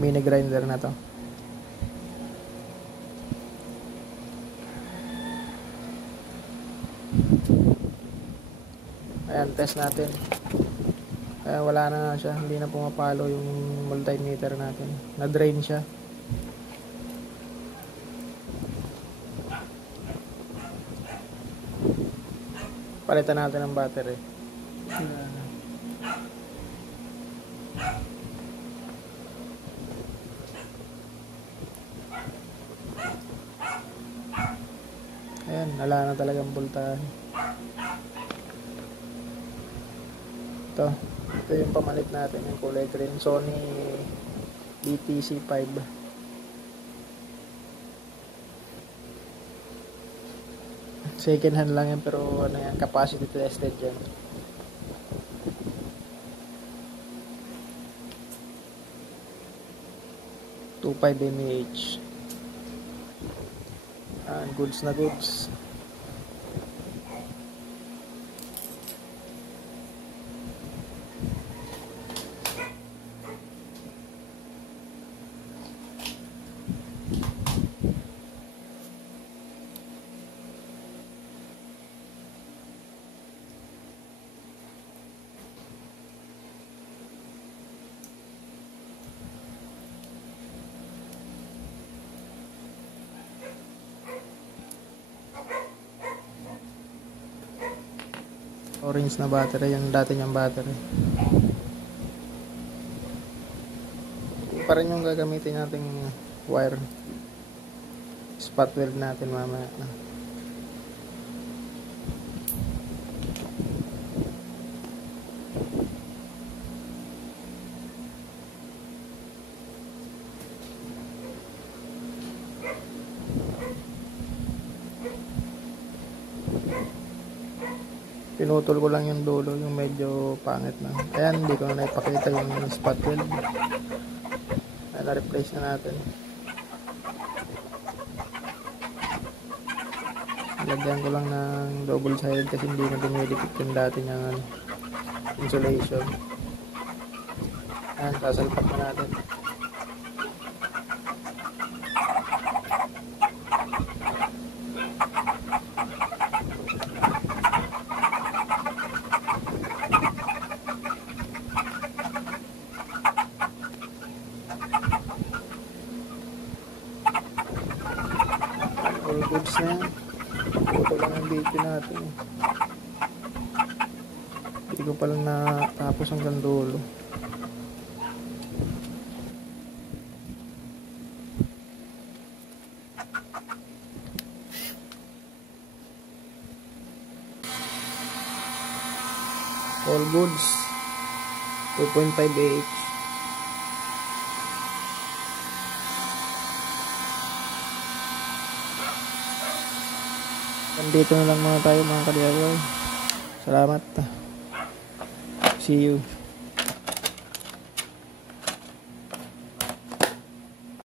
mini grinder na to. Ayan, test natin. Wala na nga siya, hindi na pumapalo yung multimeter natin, na drain siya. Palitan natin ang battery. Ayan, wala na talagang voltahe. Ito yung pamalit natin, yung kulay green, Sony BTC5. Second hand lang yan, pero ano yan, capacity tested yan. (2.5 mAh). Goods na goods. Orange na battery, yung dati niyang battery. Ito pa rin yung gagamitin nating wire. Spot weld natin mamaya. Pinutol ko lang yung dulo, yung medyo pangit na. Ayan, hindi ko na ipakita yung spot weld. Ayan, na-replace na natin. Lagyan ko lang ng double sided kasi hindi na dumidikit yung dati niyang insulation. Ayan, sasalpak na natin. All goods na yan. Ito lang ang video natin. Hindi ko palang natapos hanggang dulo. All goods. 2.5 AH. Dito na lang muna tayo mga ka-DIY. Salamat. See you.